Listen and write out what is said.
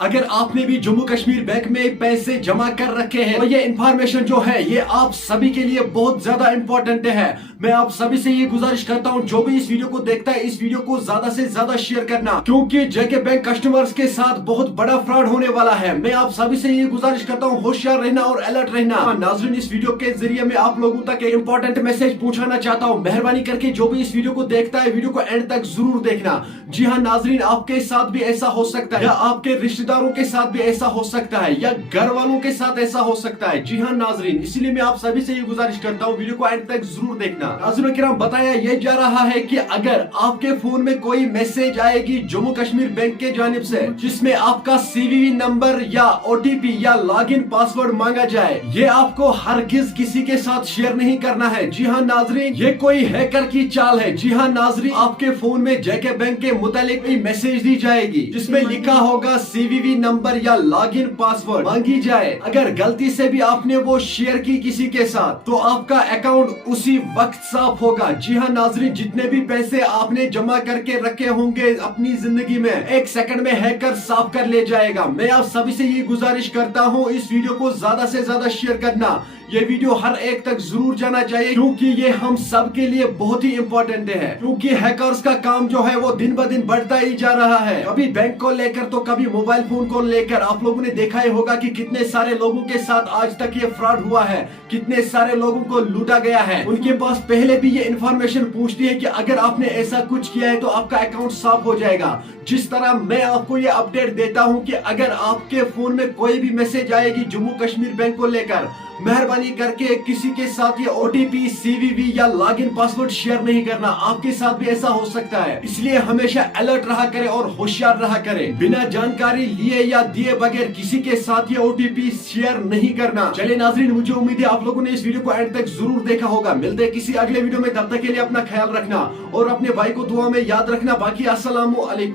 اگر آپ نے بھی جموں کشمیر بینک میں پیسے جمع کر رکھے ہیں تو یہ انفارمیشن جو ہے یہ آپ سبھی کے لیے بہت زیادہ امپورٹنٹ ہے۔ میں آپ سبھی سے یہ گزارش کرتا ہوں جو بھی اس ویڈیو کو دیکھتا ہے اس ویڈیو کو زیادہ سے زیادہ شیئر کرنا، کیونکہ جے کے بینک کسٹمرز کے ساتھ بہت بڑا فراڈ ہونے والا ہے۔ میں آپ سبھی سے یہ گزارش کرتا ہوں ہوشیار رہنا اور الرٹ رہنا۔ ناظرین، اس ویڈیو کے ذریعے میں آپ لوگوں تک ایک امپورٹنٹ میسج پہنچانا چاہتا ہوں۔ مہربانی کر کے جو بھی اس ویڈیو کو دیکھتا ہے ویڈیو کو اینڈ تک ضرور دیکھنا۔ جی ہاں ناظرین، آپ کے ساتھ بھی ایسا ہو سکتا ہے یا آپ کے رشتہ داروں کے ساتھ بھی ایسا ہو سکتا ہے یا گھر والوں کے ساتھ ایسا ہو سکتا ہے۔ جی ہاں ناظرین، اسی لیے میں آپ سبھی سے یہ گزارش کرتا ہوں ویڈیو کو اینڈ تک ضرور دیکھنا۔ ناظرین کرام، بتایا یہ جا رہا ہے کہ اگر آپ کے فون میں کوئی میسج آئے گی جموں کشمیر بینک کے جانب سے جس میں آپ کا سی وی وی نمبر یا او ٹی پی یا لاگ ان پاس ورڈ مانگا جائے، یہ آپ کو ہرگز کسی کے ساتھ شیئر نہیں کرنا ہے۔ جی ہاں ناظرین، یہ کوئی ہیکر کی چال ہے۔ جی ہاں ناظرین، آپ کے فون میں جے کے بینک کے متعلق میسج دی جائے گی جس میں لکھا ہوگا سی وی وی نمبر یا لاگ ان پاس ورڈ مانگی جائے۔ اگر غلطی سے بھی آپ نے وہ شیئر کی کسی کے ساتھ تو آپ کا اکاؤنٹ اسی وقت صاف ہوگا۔ جی ہاں ناظرین، جتنے بھی پیسے آپ نے جمع کر کے رکھے ہوں گے اپنی زندگی میں ایک سیکنڈ میں ہیکر صاف کر لے جائے گا۔ میں آپ سبھی سے یہ گزارش کرتا ہوں اس ویڈیو کو زیادہ سے زیادہ شیئر کرنا۔ یہ ویڈیو ہر ایک تک ضرور جانا چاہیے کیونکہ یہ ہم سب کے لیے بہت ہی امپورٹنٹ ہے، کیونکہ ہیکرز کا کام جو ہے وہ دن بہ دن بڑھتا ہی جا رہا ہے۔ کبھی بینک کو لے کر تو کبھی موبائل فون کو لے کر۔ آپ لوگوں نے دیکھا ہی ہوگا کہ کتنے سارے لوگوں کے ساتھ آج تک یہ فراڈ ہوا ہے، کتنے سارے لوگوں کو لوٹا گیا ہے۔ ان کے پاس پہلے بھی یہ انفارمیشن پوچھتی ہے کہ اگر آپ نے ایسا کچھ کیا ہے تو آپ کا اکاؤنٹ صاف ہو جائے گا۔ جس طرح میں آپ کو یہ اپڈیٹ دیتا ہوں کہ اگر آپ کے فون میں کوئی بھی میسج آئے گی جموں کشمیر بینک کو لے کر، مہربانی کر کے کسی کے ساتھ یہ او ٹی پی، سی وی وی یا log in pass word share نہیں کرنا۔ آپ کے ساتھ بھی ایسا ہو سکتا ہے، اس لیے ہمیشہ الرٹ رہا کرے اور ہوشیار رہا کرے۔ بنا جانکاری لیے یا دیے بغیر کسی کے ساتھ یہ او ٹی پی شیئر نہیں کرنا۔ چلے ناظرین، مجھے امید ہے آپ لوگوں نے اس ویڈیو کو اینڈ تک ضرور دیکھا ہوگا۔ ملتے ہیں کسی اگلے ویڈیو میں، تب تک کے لیے اپنا خیال رکھنا اور اپنے بھائی کو دعا میں یاد رکھنا۔ باقی السلام علیکم۔